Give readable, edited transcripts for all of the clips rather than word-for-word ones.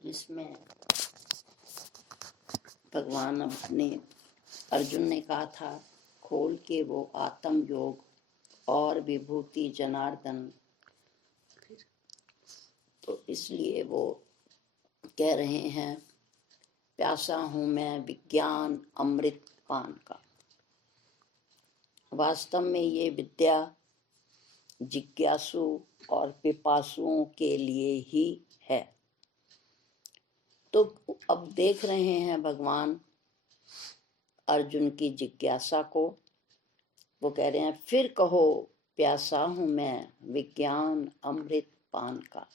जिसमें भगवान अपने अर्जुन ने कहा था खोल के वो आत्म योग और विभूति जनार्दन, तो इसलिए वो कह रहे हैं प्यासा हूं मैं विज्ञान अमृत पान का। वास्तव में ये विद्या जिज्ञासु और पिपासुओं के लिए ही है। तो अब देख रहे हैं भगवान अर्जुन की जिज्ञासा को। वो कह रहे हैं फिर कहो प्यासा हूं मैं विज्ञान अमृत पान का।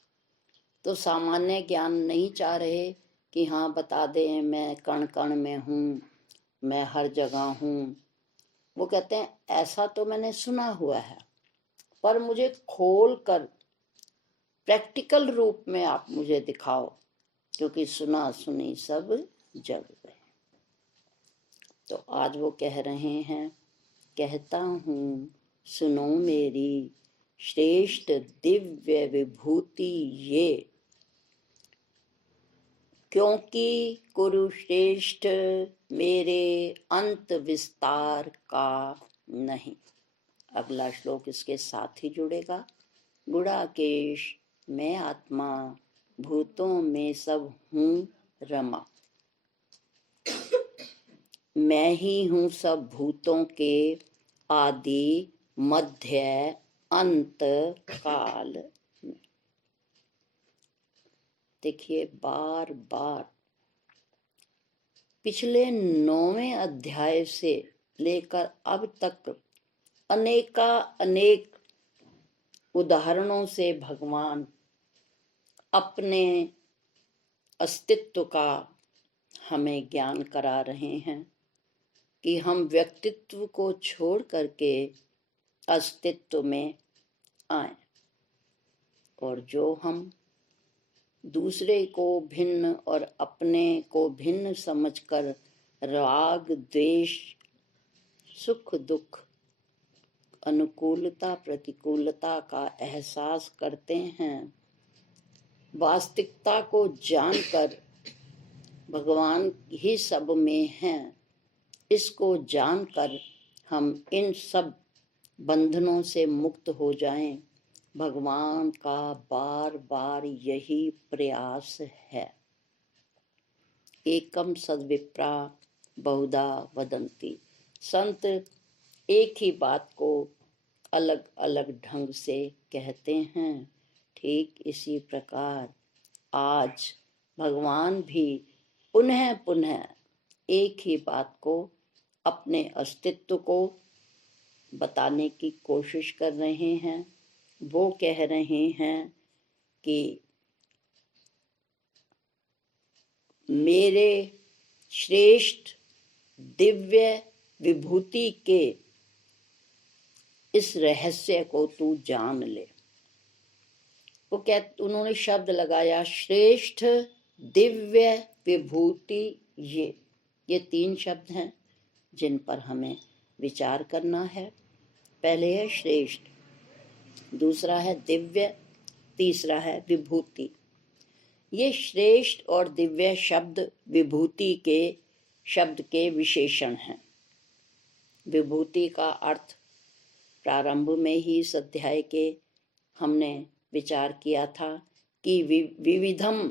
तो सामान्य ज्ञान नहीं चाह रहे कि हाँ बता दें मैं कण कण में हूँ, मैं हर जगह हूँ। वो कहते हैं ऐसा तो मैंने सुना हुआ है, पर मुझे खोल कर प्रैक्टिकल रूप में आप मुझे दिखाओ, क्योंकि सुना सुनी सब जग गए। तो आज वो कह रहे हैं कहता हूँ सुनो मेरी श्रेष्ठ दिव्य विभूति ये, क्योंकि कुरुश्रेष्ठ मेरे अंत विस्तार का नहीं। अगला श्लोक इसके साथ ही जुड़ेगा। गुड़ाकेश मैं आत्मा भूतों में सब हूँ रमा, मैं ही हूँ सब भूतों के आदि मध्य अंत काल। देखिए बार बार पिछले 9वें अध्याय से लेकर अब तक अनेक उदाहरणों से भगवान अपने अस्तित्व का हमें ज्ञान करा रहे हैं कि हम व्यक्तित्व को छोड़ करके अस्तित्व में आए, और जो हम दूसरे को भिन्न और अपने को भिन्न समझकर राग द्वेष सुख दुख अनुकूलता प्रतिकूलता का एहसास करते हैं, वास्तविकता को जानकर भगवान ही सब में हैं, इसको जानकर हम इन सब बंधनों से मुक्त हो जाएं। भगवान का बार बार यही प्रयास है। एकम सद्विप्रा बहुधा वदंती। संत एक ही बात को अलग अलग ढंग से कहते हैं। ठीक इसी प्रकार आज भगवान भी पुनः पुनः एक ही बात को, अपने अस्तित्व को बताने की कोशिश कर रहे हैं। वो कह रहे हैं कि मेरे श्रेष्ठ दिव्य विभूति के इस रहस्य को तू जान ले। वो उन्होंने शब्द लगाया श्रेष्ठ दिव्य विभूति ये 3 शब्द हैं जिन पर हमें विचार करना है। पहले है श्रेष्ठ, दूसरा है दिव्य, तीसरा है विभूति। ये श्रेष्ठ और दिव्य शब्द विभूति के शब्द के विशेषण हैं। विभूति का अर्थ प्रारंभ में ही इस अध्याय के हमने विचार किया था कि विविधम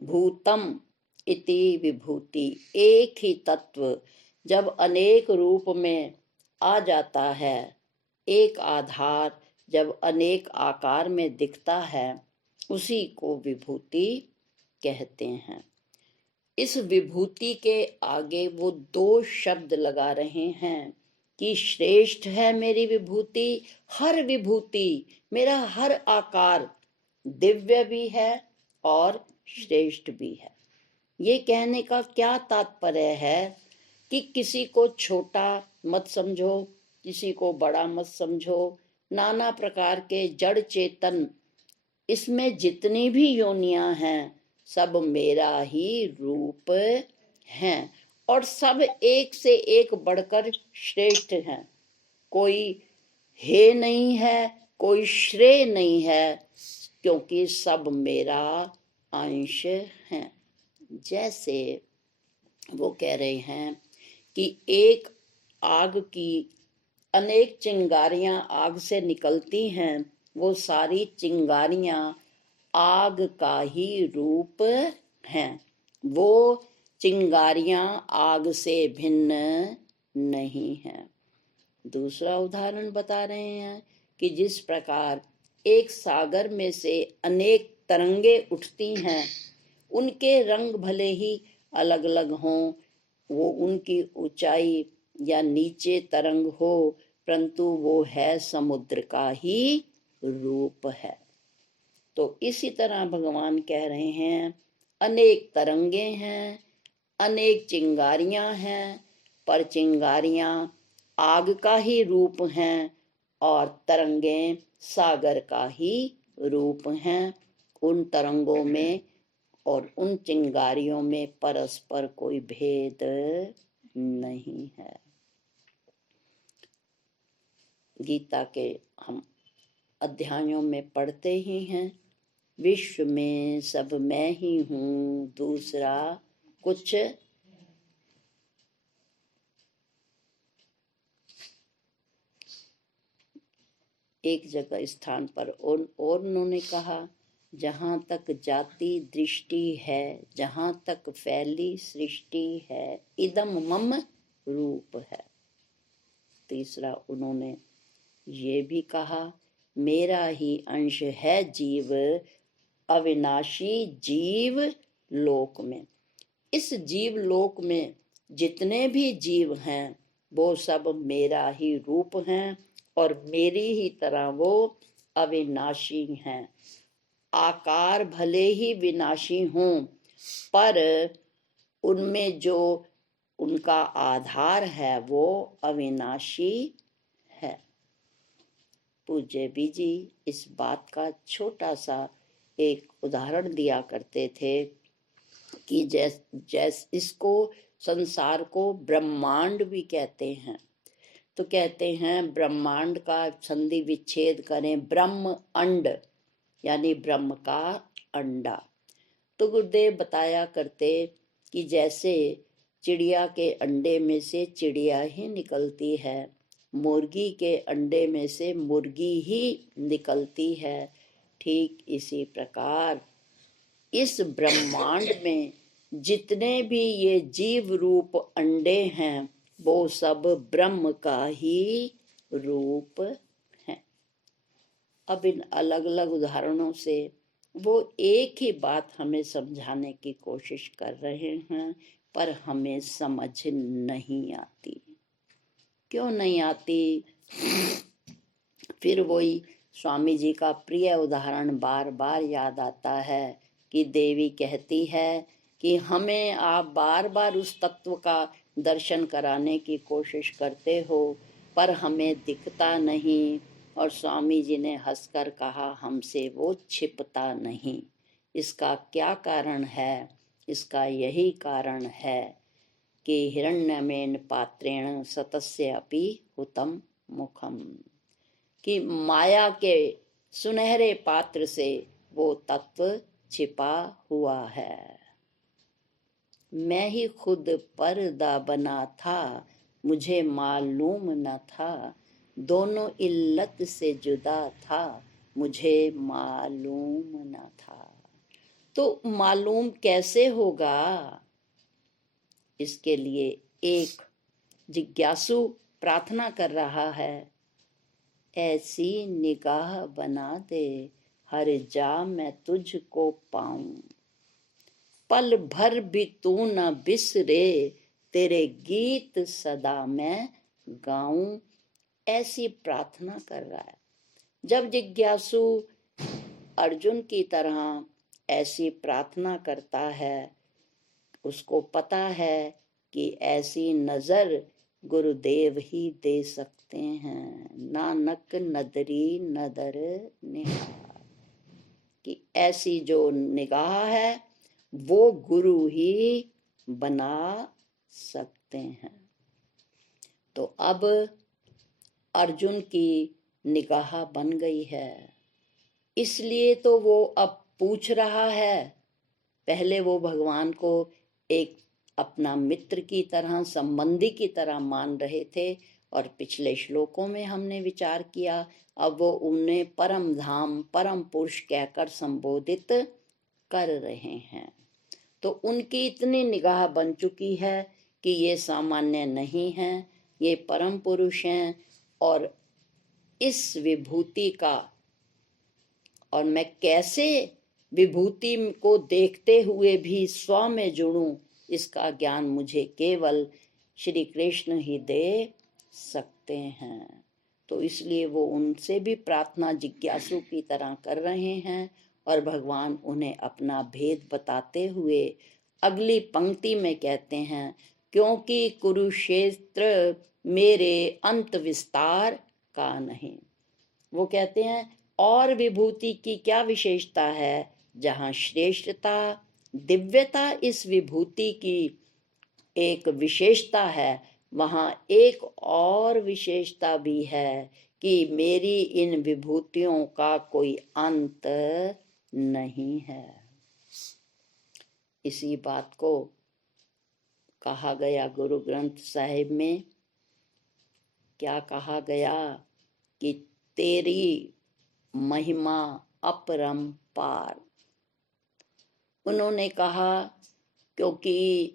भूतम इति विभूति। एक ही तत्व जब अनेक रूप में आ जाता है, एक आधार जब अनेक आकार में दिखता है, उसी को विभूति कहते हैं। इस विभूति के आगे वो 2 शब्द लगा रहे हैं कि श्रेष्ठ है मेरी विभूति, हर विभूति, मेरा हर आकार दिव्य भी है और श्रेष्ठ भी है। ये कहने का क्या तात्पर्य है कि किसी को छोटा मत समझो, किसी को बड़ा मत समझो। नाना प्रकार के जड़ चेतन इसमें जितनी भी योनियां हैं सब मेरा ही रूप हैं, और सब एक से एक बढ़कर श्रेष्ठ हैं। कोई हे नहीं है, कोई श्रेय नहीं है, क्योंकि सब मेरा अंश हैं। जैसे वो कह रहे हैं कि एक आग की अनेक चिंगारियां आग से निकलती हैं, वो सारी चिंगारियां आग का ही रूप हैं। वो चिंगारियां आग से भिन्न नहीं हैं। दूसरा उदाहरण बता रहे हैं कि जिस प्रकार एक सागर में से अनेक तरंगे उठती हैं, उनके रंग भले ही अलग अलग हों, वो उनकी ऊंचाई या नीचे तरंग हो, परंतु वो है समुद्र का ही रूप है। तो इसी तरह भगवान कह रहे हैं अनेक तरंगे हैं, अनेक चिंगारियां हैं, पर चिंगारियां आग का ही रूप हैं और तरंगे सागर का ही रूप हैं। उन तरंगों में और उन चिंगारियों में परस्पर कोई भेद नहीं है। गीता के हम अध्यायों में पढ़ते ही हैं, विश्व में सब मैं ही हूँ, दूसरा कुछ एक जगह स्थान पर और उन्होंने कहा, जहाँ तक जाति दृष्टि है, जहाँ तक फैली सृष्टि है, इदम मम रूप है। तीसरा उन्होंने ये भी कहा, मेरा ही अंश है जीव, अविनाशी जीव लोक में। इस जीव लोक में जितने भी जीव हैं, वो सब मेरा ही रूप हैं और मेरी ही तरह वो अविनाशी हैं। आकार भले ही विनाशी हों, पर उनमें जो उनका आधार है वो अविनाशी है। पूज्य बीजी इस बात का छोटा सा एक उदाहरण दिया करते थे कि जैस इसको संसार को ब्रह्मांड भी कहते हैं। तो कहते हैं ब्रह्मांड का संधि विच्छेद करें, ब्रह्म अंड यानी ब्रह्म का अंडा। तो गुरुदेव बताया करते कि जैसे चिड़िया के अंडे में से चिड़िया ही निकलती है, मुर्गी के अंडे में से मुर्गी ही निकलती है, ठीक इसी प्रकार इस ब्रह्मांड में जितने भी ये जीव रूप अंडे हैं, वो सब ब्रह्म का ही रूप है। अब इन अलग अलग उदाहरणों से वो एक ही बात हमें समझाने की कोशिश कर रहे हैं, पर हमें समझ नहीं आती। क्यों नहीं आती? फिर वही स्वामी जी का प्रिय उदाहरण बार बार याद आता है कि देवी कहती है कि हमें आप बार बार उस तत्व का दर्शन कराने की कोशिश करते हो, पर हमें दिखता नहीं। और स्वामी जी ने हंसकर कहा, हमसे वो छिपता नहीं। इसका क्या कारण है? इसका यही कारण है कि हिरण्यमेन पात्रेण सतस्य अपि हुतम मुखम, कि माया के सुनहरे पात्र से वो तत्व छिपा हुआ है। मैं ही खुद पर्दा बना था, मुझे मालूम न था, दोनों इल्लत से जुदा था, मुझे मालूम न था। तो मालूम कैसे होगा? इसके लिए एक जिज्ञासु प्रार्थना कर रहा है, ऐसी निगाह बना दे हर जा मैं तुझको पाऊं, पल भर भी तू न बिसरे तेरे गीत सदा मैं गाऊं। ऐसी प्रार्थना कर रहा है। जब जिज्ञासु अर्जुन की तरह ऐसी प्रार्थना करता है, उसको पता है कि ऐसी नजर गुरुदेव ही दे सकते हैं। नानक नदरी नदर निहार, कि ऐसी जो निगाह है वो गुरु ही बना सकते हैं। तो अब अर्जुन की निगाह बन गई है, इसलिए तो वो अब पूछ रहा है पहले वो भगवान को एक अपना मित्र की तरह, संबंधी की तरह मान रहे थे, और पिछले श्लोकों में हमने विचार किया अब वो उन्हें परम धाम, परम पुरुष कहकर संबोधित कर रहे हैं। तो उनकी इतनी निगाह बन चुकी है कि ये सामान्य नहीं हैं, ये परम पुरुष हैं। और इस विभूति का, और मैं कैसे विभूति को देखते हुए भी स्व में जुड़ूं, इसका ज्ञान मुझे केवल श्री कृष्ण ही दे सकते हैं। तो इसलिए वो उनसे भी प्रार्थना जिज्ञासु की तरह कर रहे हैं, और भगवान उन्हें अपना भेद बताते हुए अगली पंक्ति में कहते हैं, क्योंकि कुरुक्षेत्र मेरे अंत विस्तार का नहीं। वो कहते हैं और विभूति की क्या विशेषता है, जहाँ श्रेष्ठता, दिव्यता इस विभूति की एक विशेषता है, वहाँ एक और विशेषता भी है कि मेरी इन विभूतियों का कोई अंत नहीं है। इसी बात को कहा गया गुरु ग्रंथ साहिब में। क्या कहा गया कि तेरी महिमा अपरंपार। उन्होंने कहा क्योंकि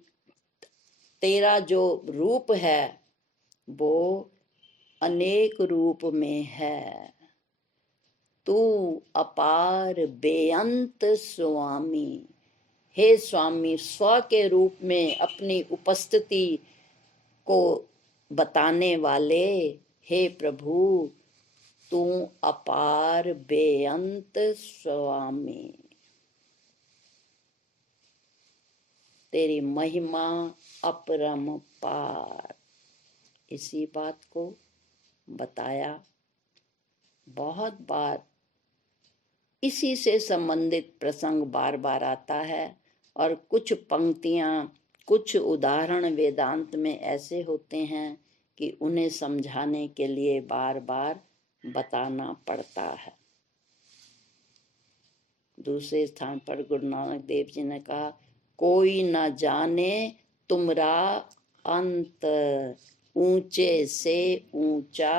तेरा जो रूप है वो अनेक रूप में है, तू अपार बेअंत स्वामी। हे स्वामी, स्व के रूप में अपनी उपस्थिति को बताने वाले हे प्रभु, तू अपार बेअंत स्वामी, तेरी महिमा अपरंपार। इसी बात को बताया बहुत बार। इसी से संबंधित प्रसंग बार बार आता है, और कुछ पंक्तियां, कुछ उदाहरण वेदांत में ऐसे होते हैं कि उन्हें समझाने के लिए बार बार बताना पड़ता है। दूसरे स्थान पर गुरु नानक देव जी ने कहा, कोई न जाने तुमरा अंत, ऊंचे से ऊंचा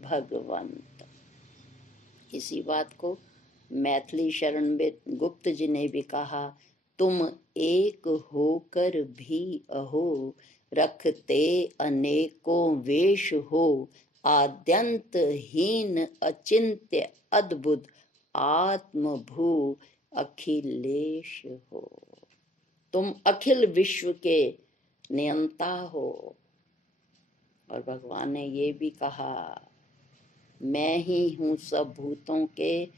भगवंत। इसी बात को मैथिली शरण में गुप्त जी ने भी कहा, तुम एक होकर भी अहो, रखते अनेकों वेश हो, आद्यंत हीन अचिंत्य अद्भुत आत्मभू अखिलेश हो। तुम अखिल विश्व के नियंता हो। और भगवान ने ये भी कहा, मैं ही हूँ सब भूतों के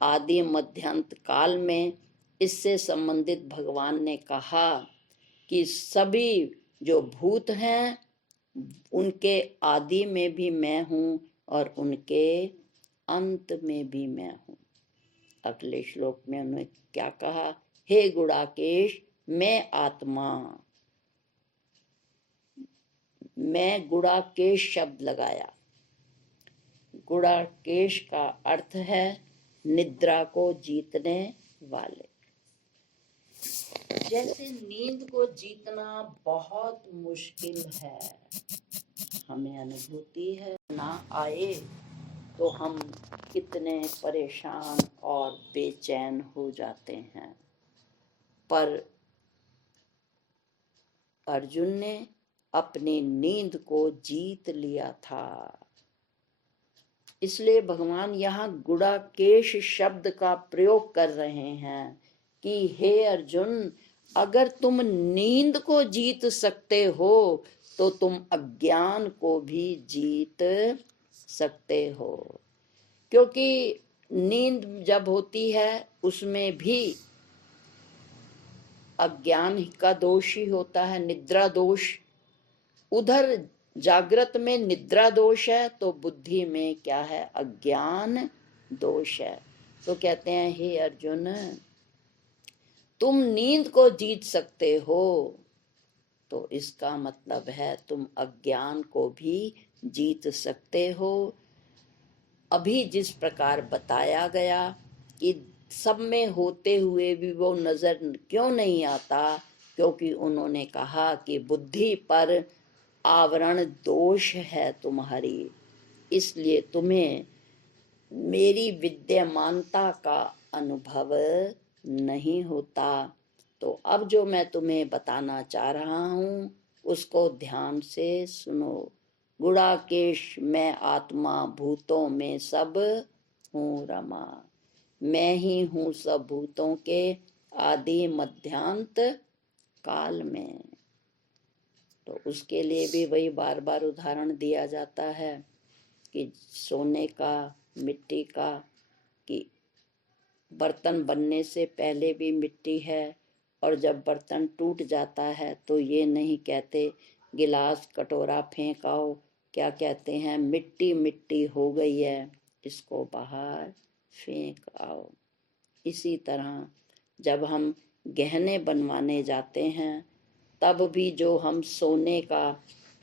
आदि मध्यांत काल में। इससे संबंधित भगवान ने कहा कि सभी जो भूत हैं उनके आदि में भी मैं हूँ, और उनके अंत में भी मैं हूँ। अगले श्लोक में उन्होंने क्या कहा, हे गुड़ाकेश, मैं आत्मा। मैं गुड़ाकेश शब्द लगाया। गुड़ाकेश का अर्थ है निद्रा को जीतने वाले। जैसे नींद को जीतना बहुत मुश्किल है, हमें अनुभूति है, ना आए तो हम कितने परेशान और बेचैन हो जाते हैं। पर अर्जुन ने अपनी नींद को जीत लिया था। इसलिए भगवान यहाँ गुड़ाकेश शब्द का प्रयोग कर रहे हैं कि हे अर्जुन, अगर तुम नींद को जीत सकते हो तो तुम अज्ञान को भी जीत सकते हो। क्योंकि नींद जब होती है उसमें भी अज्ञान का दोष ही होता है, निद्रा दोष। उधर जागृत में निद्रा दोष है तो बुद्धि में क्या है, अज्ञान दोष है। तो कहते हैं हे अर्जुन, तुम नींद को जीत सकते हो तो इसका मतलब है तुम अज्ञान को भी जीत सकते हो। अभी जिस प्रकार बताया गया कि सब में होते हुए भी वो नजर क्यों नहीं आता? क्योंकि उन्होंने कहा कि बुद्धि पर आवरण दोष है तुम्हारी, इसलिए तुम्हें मेरी विद्यमानता का अनुभव नहीं होता। तो अब जो मैं तुम्हें बताना चाह रहा हूँ उसको ध्यान से सुनो। गुड़ाकेश, मैं आत्मा भूतों में सब हूँ रमा, मैं ही हूँ सब भूतों के आदि मध्यांत काल में। तो उसके लिए भी वही बार बार उदाहरण दिया जाता है कि सोने का, मिट्टी का, कि बर्तन बनने से पहले भी मिट्टी है, और जब बर्तन टूट जाता है तो ये नहीं कहते गिलास कटोरा फेंक आओ, क्या कहते हैं, मिट्टी मिट्टी हो गई है, इसको बाहर फेंक आओ। इसी तरह जब हम गहने बनवाने जाते हैं तब भी जो हम सोने का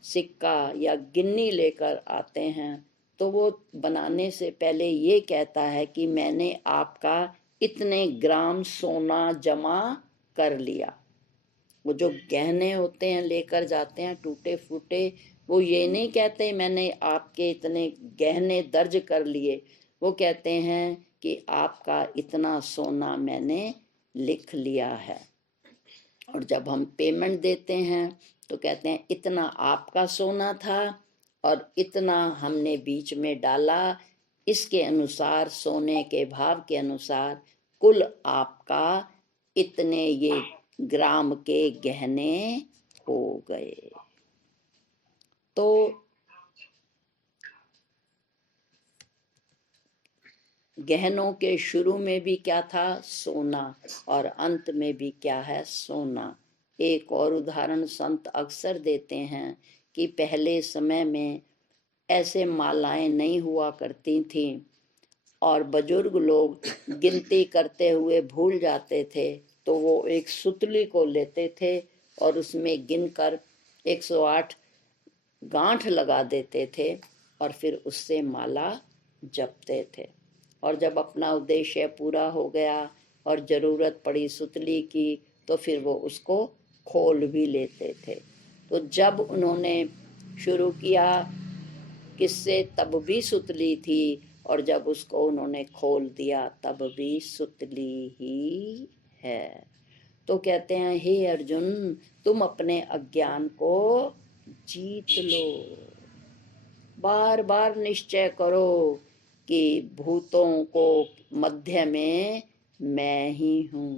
सिक्का या गिन्नी लेकर आते हैं तो वो बनाने से पहले ये कहता है कि मैंने आपका इतने ग्राम सोना जमा कर लिया। वो जो गहने होते हैं लेकर जाते हैं टूटे फूटे, वो ये नहीं कहते मैंने आपके इतने गहने दर्ज कर लिए, वो कहते हैं कि आपका इतना सोना मैंने लिख लिया है। और जब हम पेमेंट देते हैं तो कहते हैं इतना आपका सोना था और इतना हमने बीच में डाला, इसके अनुसार सोने के भाव के अनुसार कुल आपका इतने ये ग्राम के गहने हो गए। तो गहनों के शुरू में भी क्या था? सोना, और अंत में भी क्या है? सोना। एक और उदाहरण संत अक्सर देते हैं कि पहले समय में ऐसे मालाएं नहीं हुआ करती थी और बुजुर्ग लोग गिनती करते हुए भूल जाते थे, तो वो एक सुतली को लेते थे और उसमें गिनकर 108 गांठ लगा देते थे और फिर उससे माला जपते थे। और जब अपना उद्देश्य पूरा हो गया और जरूरत पड़ी सुतली की तो फिर वो उसको खोल भी लेते थे। तो जब उन्होंने शुरू किया किससे, तब भी सुतली थी, और जब उसको उन्होंने खोल दिया तब भी सुतली ही है। तो कहते हैं हे अर्जुन, तुम अपने अज्ञान को जीत लो। बार बार निश्चय करो कि भूतों को मध्य में मैं ही हूं।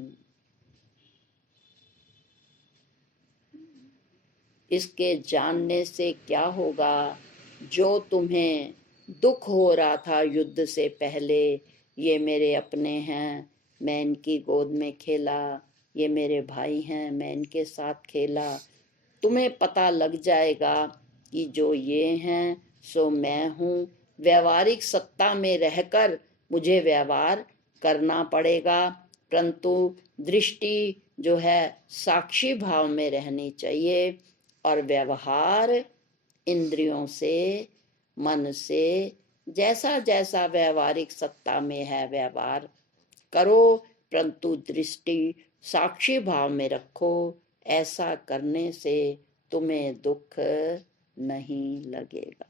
इसके जानने से क्या होगा? जो तुम्हें दुख हो रहा था युद्ध से पहले, ये मेरे अपने हैं, मैं इनकी गोद में खेला, ये मेरे भाई हैं, मैं इनके साथ खेला, तुम्हें पता लग जाएगा कि जो ये हैं सो मैं हूँ। व्यवहारिक सत्ता में रहकर मुझे व्यवहार करना पड़ेगा, परंतु दृष्टि जो है साक्षी भाव में रहनी चाहिए, और व्यवहार इंद्रियों से, मन से, जैसा जैसा व्यवहारिक सत्ता में है व्यवहार करो, परंतु दृष्टि साक्षी भाव में रखो। ऐसा करने से तुम्हें दुख नहीं लगेगा।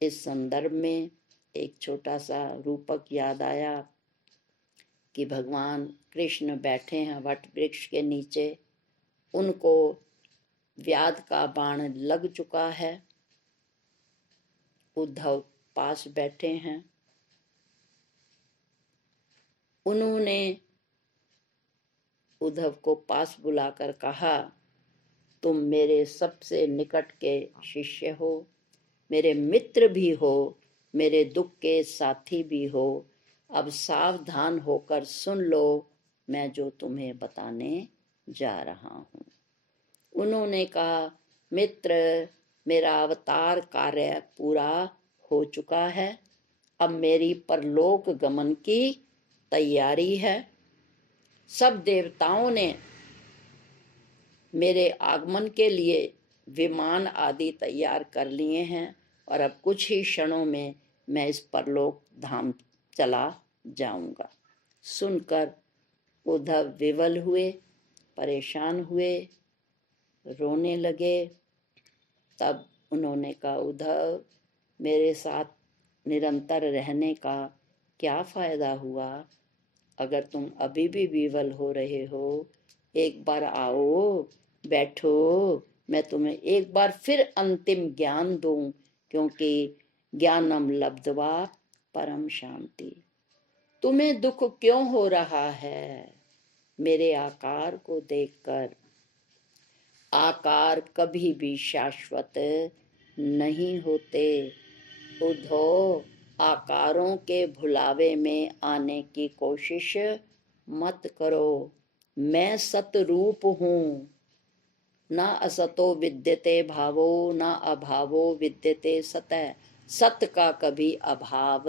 इस संदर्भ में एक छोटा सा रूपक याद आया कि भगवान कृष्ण बैठे हैं वट वृक्ष के नीचे, उनको व्याध का बाण लग चुका है, उद्धव पास बैठे हैं। उन्होंने उद्धव को पास बुलाकर कहा, तुम मेरे सबसे निकट के शिष्य हो, मेरे मित्र भी हो, मेरे दुख के साथी भी हो, अब सावधान होकर सुन लो मैं जो तुम्हें बताने जा रहा हूँ। उन्होंने कहा, मित्र, मेरा अवतार कार्य पूरा हो चुका है, अब मेरी परलोक गमन की तैयारी है। सब देवताओं ने मेरे आगमन के लिए विमान आदि तैयार कर लिए हैं और अब कुछ ही क्षणों में मैं इस परलोक धाम चला जाऊंगा। सुनकर उद्धव विवल हुए, परेशान हुए, रोने लगे। तब उन्होंने कहा, उद्धव, मेरे साथ निरंतर रहने का क्या फायदा हुआ? अगर तुम अभी भी विवल हो रहे हो, एक बार आओ, बैठो, मैं तुम्हें एक बार फिर अंतिम ज्ञान दूं, क्योंकि ज्ञानम लब्ध्वा परम शांति। तुम्हें दुख क्यों हो रहा है? मेरे आकार को देखकर। आकार कभी भी शाश्वत नहीं होते। उद्धव, आकारों के भुलावे में आने की कोशिश मत करो। मैं सतरूप हूँ। ना असतो विद्यते भावो, ना अभावो विद्यते सतः। सत का कभी अभाव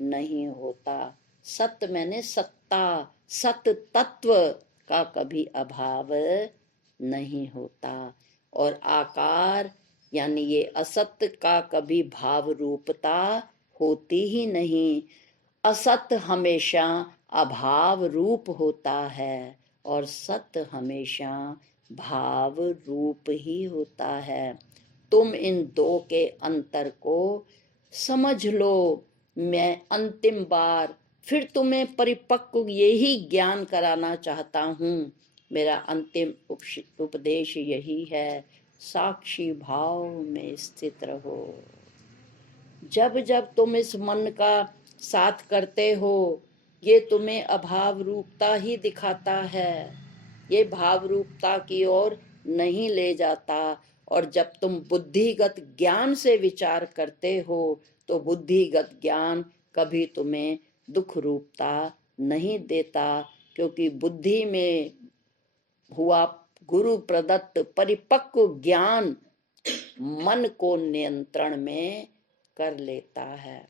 नहीं होता। सत मैंने सत्ता, सत तत्व का कभी अभाव नहीं होता। और आकार यानी ये असत का कभी भाव रूपता होती ही नहीं। असत हमेशा अभाव रूप होता है और सत हमेशा भाव रूप ही होता है। तुम इन दो के अंतर को समझ लो। मैं अंतिम बार फिर तुम्हें परिपक्व यही ज्ञान कराना चाहता हूँ। मेरा अंतिम उपदेश यही है, साक्षी भाव में स्थित रहो। जब जब तुम इस मन का साथ करते हो, ये तुम्हें अभाव रूपता ही दिखाता है, ये भाव रूपता की ओर नहीं ले जाता। और जब तुम बुद्धिगत ज्ञान से विचार करते हो, तो बुद्धिगत ज्ञान कभी तुम्हें दुख रूपता नहीं देता, क्योंकि बुद्धि में हुआ गुरु प्रदत्त परिपक्व ज्ञान मन को नियंत्रण में कर लेता है।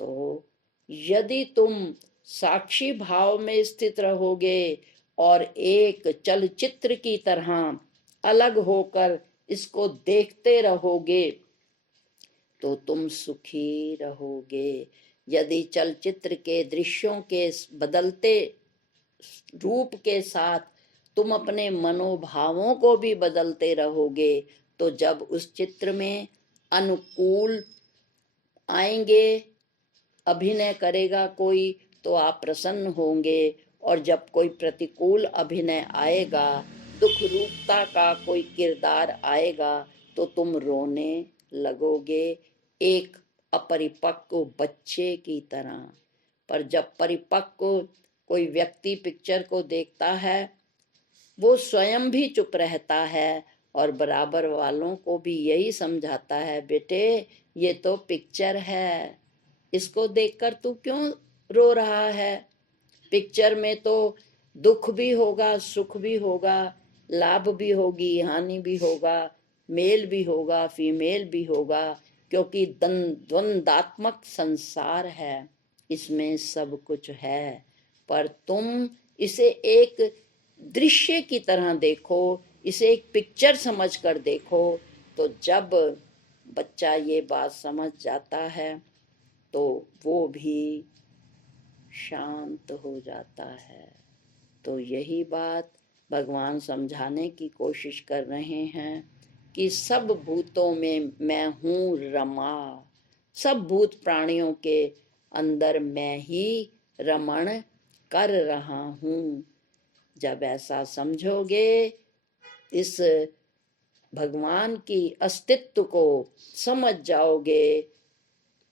तो यदि तुम साक्षी भाव में स्थित रहोगे और एक चलचित्र की तरह अलग होकर इसको देखते रहोगे, तो तुम सुखी रहोगे। यदि चलचित्र के दृश्यों के बदलते रूप के साथ तुम अपने मनोभावों को भी बदलते रहोगे, तो जब उस चित्र में अनुकूल आएंगे, अभिनय करेगा कोई, तो आप प्रसन्न होंगे। और जब कोई प्रतिकूल अभिनय आएगा, दुख रूपता का कोई किरदार आएगा, तो तुम रोने लगोगे, एक अपरिपक्व बच्चे की तरह। पर जब परिपक्व कोई व्यक्ति पिक्चर को देखता है, वो स्वयं भी चुप रहता है और बराबर वालों को भी यही समझाता है, बेटे ये तो पिक्चर है, इसको देखकर तू क्यों रो रहा है? पिक्चर में तो दुख भी होगा, सुख भी होगा, लाभ भी होगी, हानि भी होगा, मेल भी होगा, फीमेल भी होगा, क्योंकि द्वंद्वात्मक संसार है, इसमें सब कुछ है। पर तुम इसे एक दृश्य की तरह देखो, इसे एक पिक्चर समझकर देखो। तो जब बच्चा ये बात समझ जाता है, तो वो भी शांत हो जाता है। तो यही बात भगवान समझाने की कोशिश कर रहे हैं कि सब भूतों में मैं हूँ रमा, सब भूत प्राणियों के अंदर मैं ही रमण कर रहा हूँ। जब ऐसा समझोगे, इस भगवान की अस्तित्व को समझ जाओगे,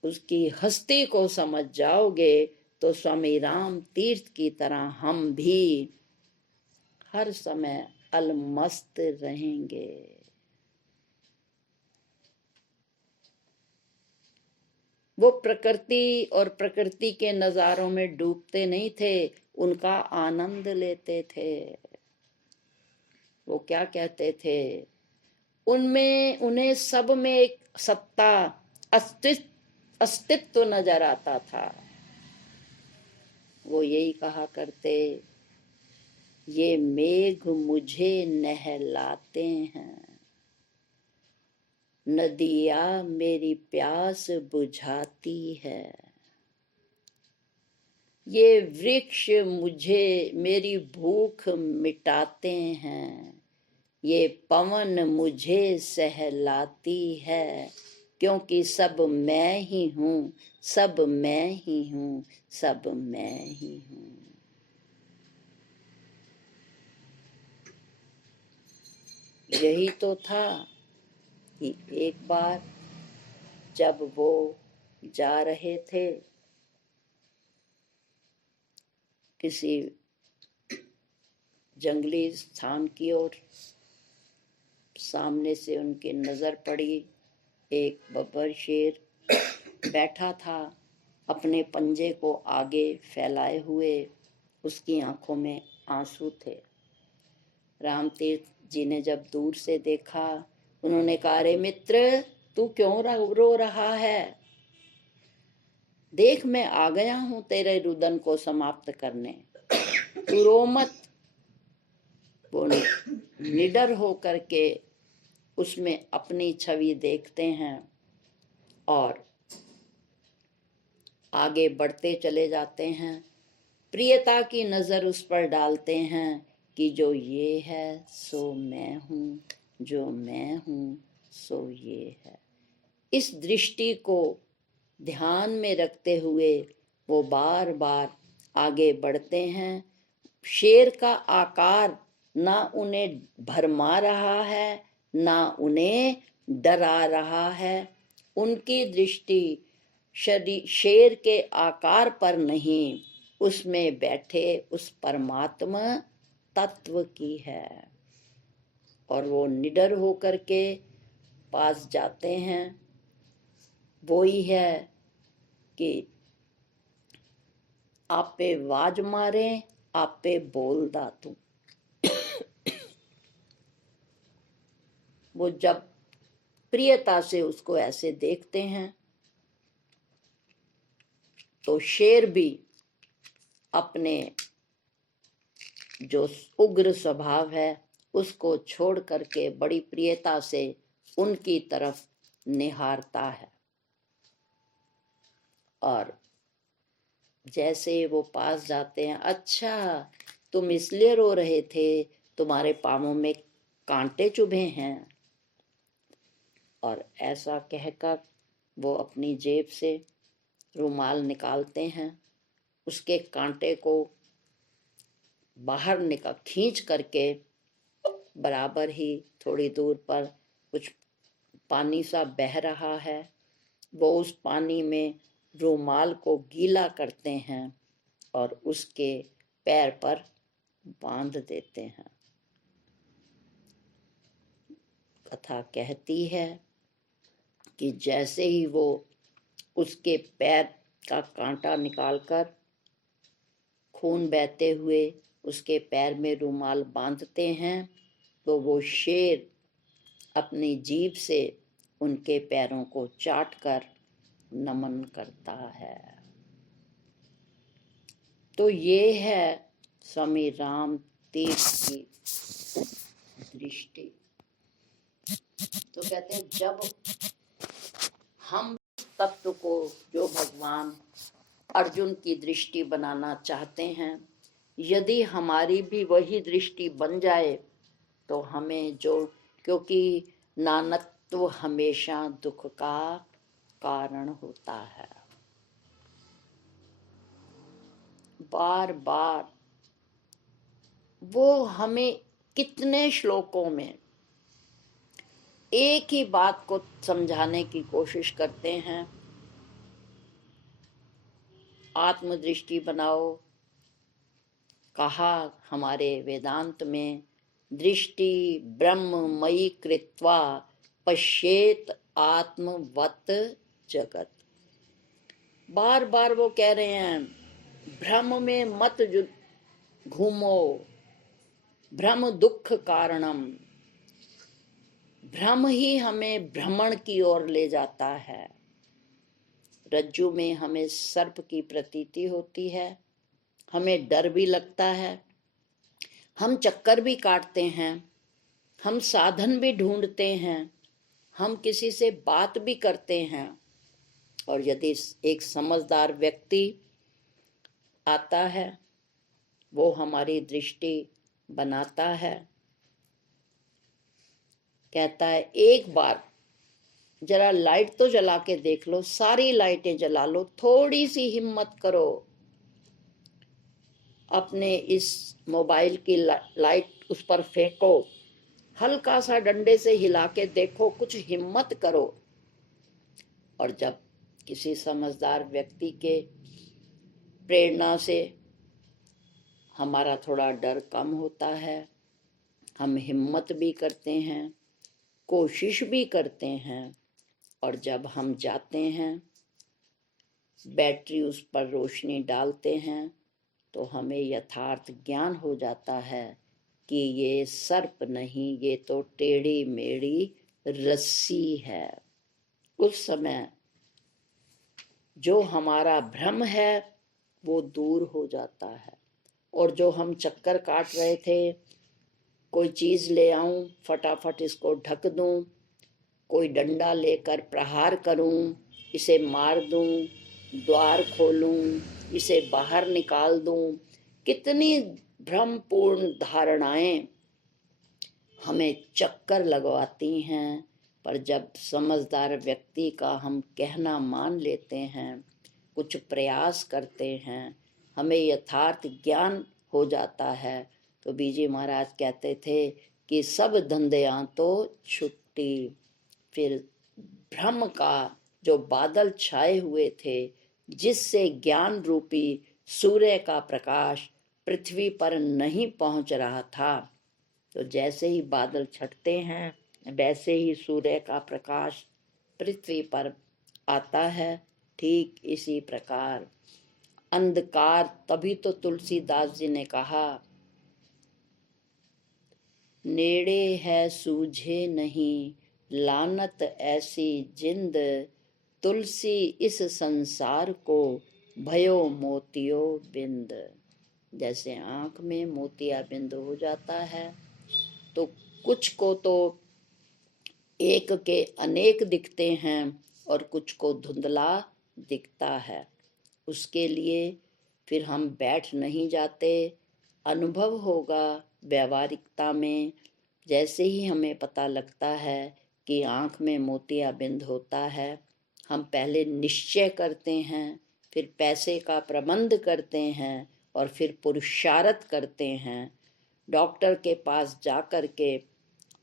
उसकी हस्ती को समझ जाओगे, तो स्वामी राम तीर्थ की तरह हम भी हर समय अलमस्त रहेंगे। वो प्रकृति और प्रकृति के नजारों में डूबते नहीं थे, उनका आनंद लेते थे। वो क्या कहते थे, उनमें उन्हें सब में एक सत्ता, अस्तित्व नजर आता था। वो यही कहा करते, ये मेघ मुझे नहलाते हैं, नदियाँ मेरी प्यास बुझाती है, ये वृक्ष मुझे मेरी भूख मिटाते हैं, ये पवन मुझे सहलाती है, क्योंकि सब मैं ही हूँ, सब मैं ही हूँ, सब मैं ही हूँ। यही तो था कि एक बार जब वो जा रहे थे किसी जंगली स्थान की ओर, सामने से उनके नजर पड़ी एक बब्बर शेर बैठा था, अपने पंजे को आगे फैलाए हुए, उसकी आंखों में आंसू थे। रामतीर्थ जी ने जब दूर से देखा, उन्होंने कहा, अरे मित्र, तू क्यों रो रहा है? देख, मैं आ गया हूं तेरे रुदन को समाप्त करने, तू रो मत। वो निडर होकर के उसमें अपनी छवि देखते हैं और आगे बढ़ते चले जाते हैं। प्रियता की नजर उस पर डालते हैं कि जो ये है सो मैं हूँ, जो मैं हूँ सो ये है। इस दृष्टि को ध्यान में रखते हुए वो बार बार आगे बढ़ते हैं। शेर का आकार ना उन्हें भरमा रहा है, ना उन्हें डरा रहा है। उनकी दृष्टि शेर के आकार पर नहीं, उसमें बैठे उस परमात्मा तत्व की है। और वो निडर होकर के पास जाते हैं। वो ही है कि आपे वाज मारे, आपे बोल दातू। वो जब प्रियता से उसको ऐसे देखते हैं तो शेर भी अपने जो उग्र स्वभाव है उसको छोड़ करके बड़ी प्रियता से उनकी तरफ निहारता है। और जैसे वो पास जाते हैं, अच्छा तुम इसलिए रो रहे थे, तुम्हारे पांवों में कांटे चुभे हैं। और ऐसा कहकर वो अपनी जेब से रुमाल निकालते हैं, उसके कांटे को बाहर निकाल खींच करके बराबर ही थोड़ी दूर पर कुछ पानी सा बह रहा है, वो उस पानी में रुमाल को गीला करते हैं और उसके पैर पर बांध देते हैं। कथा कहती है कि जैसे ही वो उसके पैर का कांटा निकालकर खून बहते हुए उसके पैर में रुमाल बांधते हैं, तो वो शेर अपनी जीभ से उनके पैरों को चाटकर नमन करता है। तो ये है स्वामी राम तीर्थ की दृष्टि। तो कहते हैं, जब हम तत्व को जो भगवान अर्जुन की दृष्टि बनाना चाहते हैं, यदि हमारी भी वही दृष्टि बन जाए तो हमें जो, क्योंकि नानत्व हमेशा दुख का कारण होता है। बार बार वो हमें कितने श्लोकों में एक ही बात को समझाने की कोशिश करते हैं। आत्मदृष्टि बनाओ, कहा हमारे वेदांत में, दृष्टि ब्रह्ममयी कृत्वा पश्येत आत्मवत जगत। बार बार वो कह रहे हैं, भ्रम में मत घूमो, भ्रम दुख कारणम। भ्रम ही हमें भ्रमण की ओर ले जाता है। रज्जु में हमें सर्प की प्रतीति होती है, हमें डर भी लगता है, हम चक्कर भी काटते हैं, हम साधन भी ढूंढते हैं, हम किसी से बात भी करते हैं। और यदि एक समझदार व्यक्ति आता है, वो हमारी दृष्टि बनाता है। कहता है एक बार जरा लाइट तो जला के देख लो, सारी लाइटें जला लो, थोड़ी सी हिम्मत करो, अपने इस मोबाइल की लाइट उस पर फेंको, हल्का सा डंडे से हिला के देखो, कुछ हिम्मत करो। और जब किसी समझदार व्यक्ति के प्रेरणा से हमारा थोड़ा डर कम होता है, हम हिम्मत भी करते हैं, कोशिश भी करते हैं, और जब हम जाते हैं, बैटरी उस पर रोशनी डालते हैं, तो हमें यथार्थ ज्ञान हो जाता है कि ये सर्प नहीं, ये तो टेढ़ी मेढ़ी रस्सी है। उस समय जो हमारा भ्रम है वो दूर हो जाता है, और जो हम चक्कर काट रहे थे, कोई चीज ले आऊं, फटाफट इसको ढक दूं, कोई डंडा लेकर प्रहार करूं, इसे मार दूं, द्वार खोलूं, इसे बाहर निकाल दूं, कितनी भ्रमपूर्ण धारणाएं हमें चक्कर लगवाती हैं। पर जब समझदार व्यक्ति का हम कहना मान लेते हैं, कुछ प्रयास करते हैं, हमें यथार्थ ज्ञान हो जाता है, तो बीजी महाराज कहते थे कि सब धंधियां तो छुट्टी। फिर भ्रम का जो बादल छाए हुए थे, जिससे ज्ञान रूपी सूर्य का प्रकाश पृथ्वी पर नहीं पहुंच रहा था, तो जैसे ही बादल छटते हैं, वैसे ही सूर्य का प्रकाश पृथ्वी पर आता है। ठीक इसी प्रकार अंधकार, तभी तो तुलसीदास जी ने कहा, नेड़े है सूझे नहीं, लानत ऐसी जिंद, तुलसी इस संसार को भयो मोतियो बिंद। जैसे आंख में मोतिया बिंद हो जाता है, तो कुछ को तो एक के अनेक दिखते हैं और कुछ को धुंधला दिखता है। उसके लिए फिर हम बैठ नहीं जाते, अनुभव होगा व्यवहारिकता में। जैसे ही हमें पता लगता है कि आंख में मोतियाबिंद होता है, हम पहले निश्चय करते हैं, फिर पैसे का प्रबंध करते हैं, और फिर पुरुषार्थ करते हैं, डॉक्टर के पास जाकर के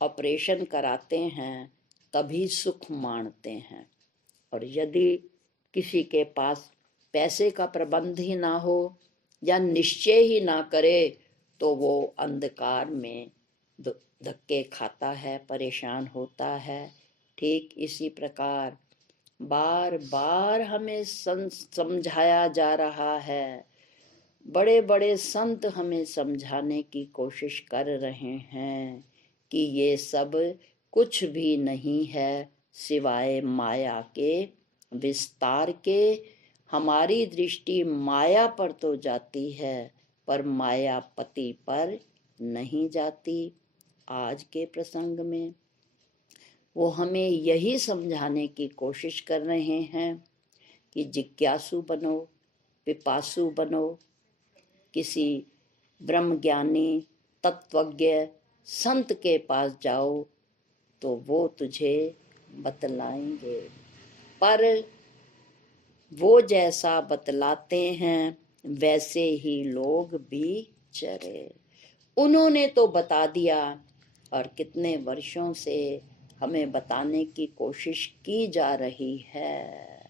ऑपरेशन कराते हैं, तभी सुख माणते हैं। और यदि किसी के पास पैसे का प्रबंध ही ना हो या निश्चय ही ना करे, तो वो अंधकार में धक्के खाता है, परेशान होता है। ठीक इसी प्रकार बार बार हमें समझाया जा रहा है, बड़े बड़े संत हमें समझाने की कोशिश कर रहे हैं कि ये सब कुछ भी नहीं है सिवाय माया के विस्तार के। हमारी दृष्टि माया पर तो जाती है, पर मायापति पर नहीं जाती। आज के प्रसंग में वो हमें यही समझाने की कोशिश कर रहे हैं कि जिज्ञासु बनो, पिपासु बनो, किसी ब्रह्मज्ञानी तत्वज्ञ संत के पास जाओ, तो वो तुझे बतलाएंगे। पर वो जैसा बतलाते हैं वैसे ही लोग भी चले। उन्होंने तो बता दिया, और कितने वर्षों से हमें बताने की कोशिश की जा रही है,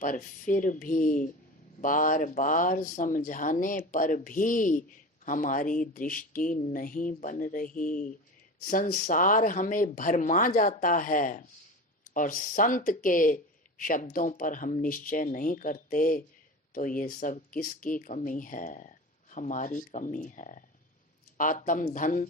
पर फिर भी बार बार समझाने पर भी हमारी दृष्टि नहीं बन रही। संसार हमें भरमा जाता है, और संत के शब्दों पर हम निश्चय नहीं करते, तो ये सब किसकी कमी है? हमारी कमी है। आत्म धन,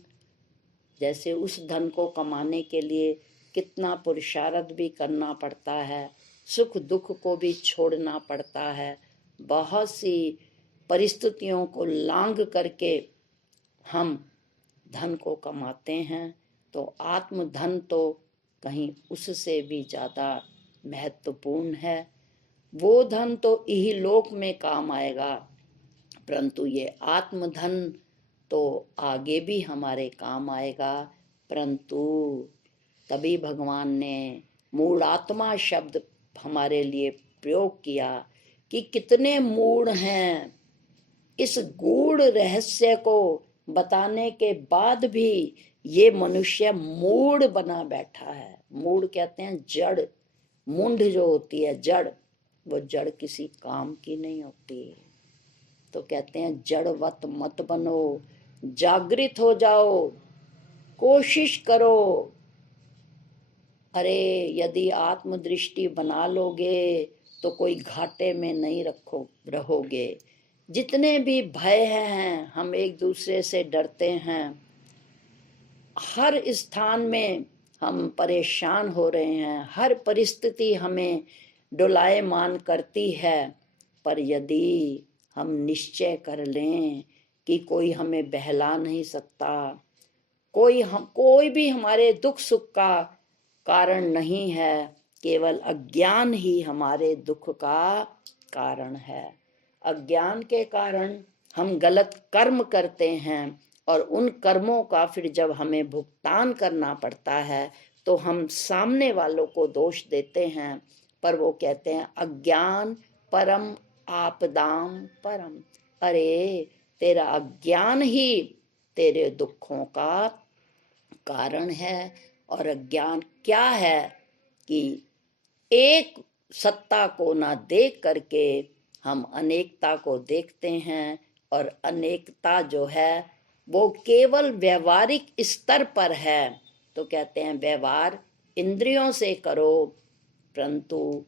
जैसे उस धन को कमाने के लिए कितना पुरुषार्थ भी करना पड़ता है, सुख दुख को भी छोड़ना पड़ता है, बहुत सी परिस्थितियों को लांघ करके हम धन को कमाते हैं। तो आत्म धन तो कहीं उससे भी ज़्यादा महत्वपूर्ण है। वो धन तो इहलोक में काम आएगा, परंतु ये आत्मधन तो आगे भी हमारे काम आएगा। परंतु तभी भगवान ने मूढ़ात्मा शब्द हमारे लिए प्रयोग किया कि कितने मूढ़ हैं। इस गूढ़ रहस्य को बताने के बाद भी ये मनुष्य मूढ़ बना बैठा है। मूढ़ कहते हैं जड़, मुंड जो होती है जड़, वो जड़ किसी काम की नहीं होती। तो कहते हैं जड़वत मत बनो, जागृत हो जाओ, कोशिश करो। अरे यदि आत्मदृष्टि बना लोगे तो कोई घाटे में नहीं रहोगे। जितने भी भय हैं, हम एक दूसरे से डरते हैं, हर स्थान में हम परेशान हो रहे हैं, हर परिस्थिति हमें डोलायमान करती है। पर यदि हम निश्चय कर लें कि कोई हमें बहला नहीं सकता, कोई भी हमारे दुख सुख का कारण नहीं है, केवल अज्ञान ही हमारे दुख का कारण है। अज्ञान के कारण हम गलत कर्म करते हैं और उन कर्मों का फिर जब हमें भुगतान करना पड़ता है तो हम सामने वालों को दोष देते हैं। पर वो कहते हैं अज्ञान परम आपदाम परम। अरे तेरा अज्ञान ही तेरे दुखों का कारण है। और अज्ञान क्या है कि एक सत्ता को ना देख करके हम अनेकता को देखते हैं, और अनेकता जो है वो केवल व्यवहारिक स्तर पर है। तो कहते हैं व्यवहार इंद्रियों से करो, परंतु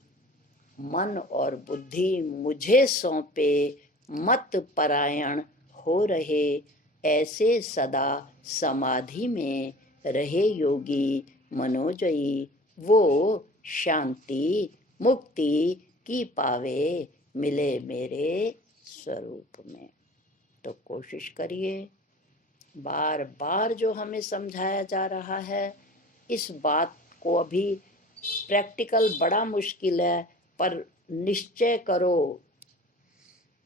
मन और बुद्धि मुझे सौंपे, मत परायण हो रहे, ऐसे सदा समाधि में रहे योगी मनोजयी, वो शांति मुक्ति की पावे, मिले मेरे स्वरूप में। तो कोशिश करिए, बार बार जो हमें समझाया जा रहा है, इस बात को अभी प्रैक्टिकल बड़ा मुश्किल है, पर निश्चय करो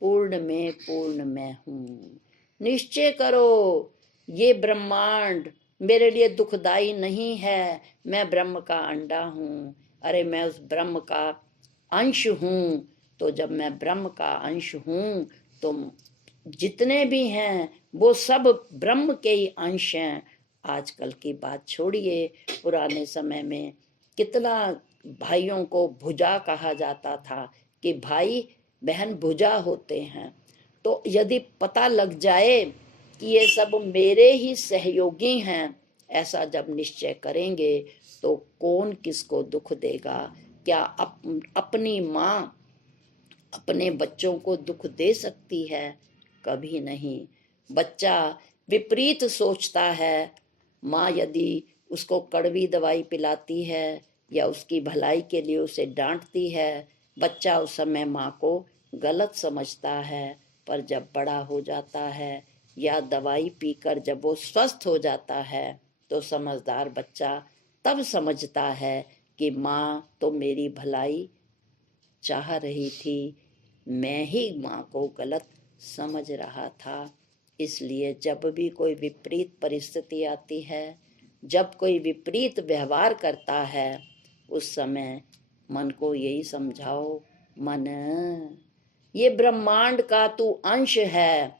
पूर्ण मैं हूँ। निश्चय करो ये ब्रह्मांड मेरे लिए दुखदाई नहीं है, मैं ब्रह्म का अंडा हूँ। अरे मैं उस ब्रह्म का अंश हूँ। तो जब मैं ब्रह्म का अंश हूँ तो जितने भी हैं वो सब ब्रह्म के ही अंश हैं। आजकल की बात छोड़िए, पुराने समय में कितना भाइयों को भुजा कहा जाता था कि भाई बहन भुजा होते हैं। तो यदि पता लग जाए कि ये सब मेरे ही सहयोगी हैं, ऐसा जब निश्चय करेंगे तो कौन किसको दुख देगा। क्या अपनी माँ अपने बच्चों को दुख दे सकती है? कभी नहीं। बच्चा विपरीत सोचता है, माँ यदि उसको कड़वी दवाई पिलाती है या उसकी भलाई के लिए उसे डांटती है, बच्चा उस समय माँ को गलत समझता है। पर जब बड़ा हो जाता है या दवाई पीकर जब वो स्वस्थ हो जाता है तो समझदार बच्चा तब समझता है कि माँ तो मेरी भलाई चाह रही थी, मैं ही माँ को गलत समझ रहा था। इसलिए जब भी कोई विपरीत परिस्थिति आती है, जब कोई विपरीत व्यवहार करता है, उस समय मन को यही समझाओ, मन ये ब्रह्मांड का तू अंश है,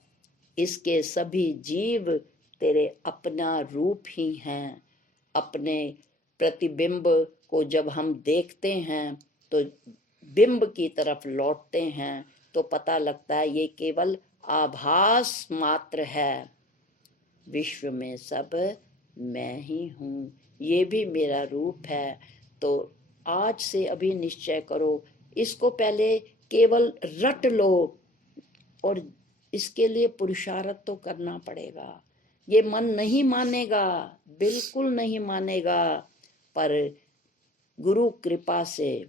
इसके सभी जीव तेरे अपना रूप ही हैं। अपने प्रतिबिंब को जब हम देखते हैं तो बिंब की तरफ लौटते हैं तो पता लगता है ये केवल आभास मात्र है। विश्व में सब मैं ही हूँ, ये भी मेरा रूप है। तो आज से अभी निश्चय करो, इसको पहले केवल रट लो, और इसके लिए पुरुषार्थ तो करना पड़ेगा। ये मन नहीं मानेगा, बिल्कुल नहीं मानेगा, पर गुरु कृपा से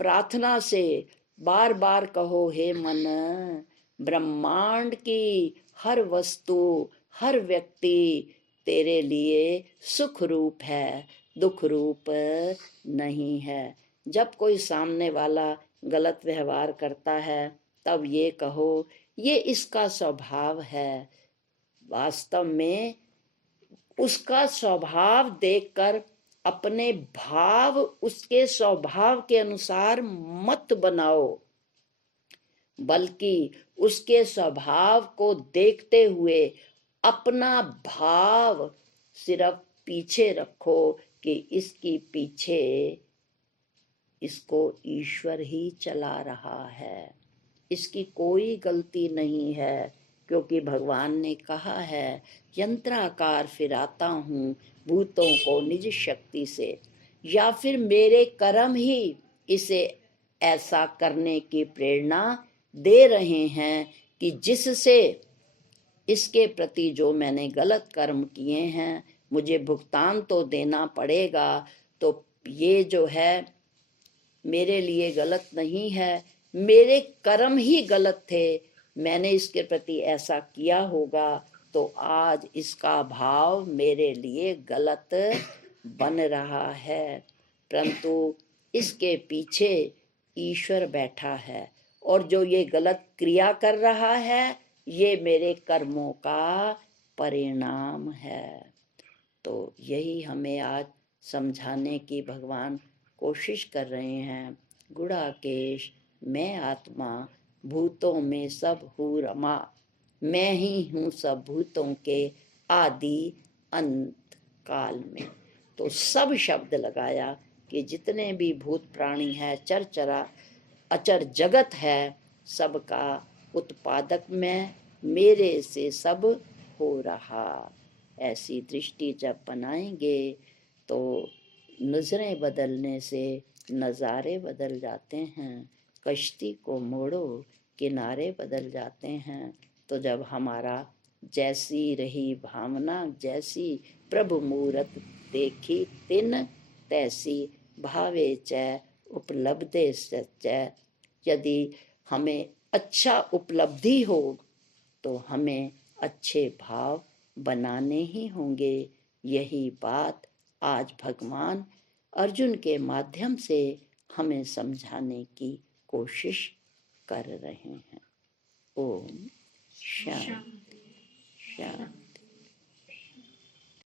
प्रार्थना से बार बार कहो, हे मन ब्रह्मांड की हर वस्तु हर व्यक्ति तेरे लिए सुख रूप है, दुख रूप नहीं है। जब कोई सामने वाला गलत व्यवहार करता है तब ये कहो ये इसका स्वभाव है। वास्तव में उसका स्वभाव देखकर अपने भाव उसके स्वभाव के अनुसार मत बनाओ, बल्कि उसके स्वभाव को देखते हुए अपना भाव सिर्फ पीछे रखो कि इसकी पीछे इसको ईश्वर ही चला रहा है, इसकी कोई गलती नहीं है, क्योंकि भगवान ने कहा है यंत्राकार फिराता हूँ भूतों को निज शक्ति से, या फिर मेरे कर्म ही इसे ऐसा करने की प्रेरणा दे रहे हैं कि जिससे इसके प्रति जो मैंने गलत कर्म किए हैं मुझे भुगतान तो देना पड़ेगा। तो ये जो है मेरे लिए गलत नहीं है, मेरे कर्म ही गलत थे, मैंने इसके प्रति ऐसा किया होगा तो आज इसका भाव मेरे लिए गलत बन रहा है। परंतु इसके पीछे ईश्वर बैठा है और जो ये गलत क्रिया कर रहा है ये मेरे कर्मों का परिणाम है। तो यही हमें आज समझाने की भगवान कोशिश कर रहे हैं। गुणाकेश मैं आत्मा भूतों में सब हूँ रमा, मैं ही हूँ सब भूतों के आदि अंत काल में। तो सब शब्द लगाया कि जितने भी भूत प्राणी है, चर चरा अचर जगत है, सबका उत्पादक मैं, मेरे से सब हो रहा। ऐसी दृष्टि जब बनाएंगे तो नजरें बदलने से नज़ारे बदल जाते हैं, कश्ती को मोड़ो किनारे बदल जाते हैं। तो जब हमारा जैसी रही भावना, जैसी प्रभु मूरत देखी तिन तैसी भावे च उपलब्धे सच्चै। यदि हमें अच्छा उपलब्धि हो तो हमें अच्छे भाव बनाने ही होंगे। यही बात आज भगवान अर्जुन के माध्यम से हमें समझाने की कोशिश कर रहे हैं। ओम शांति शांति।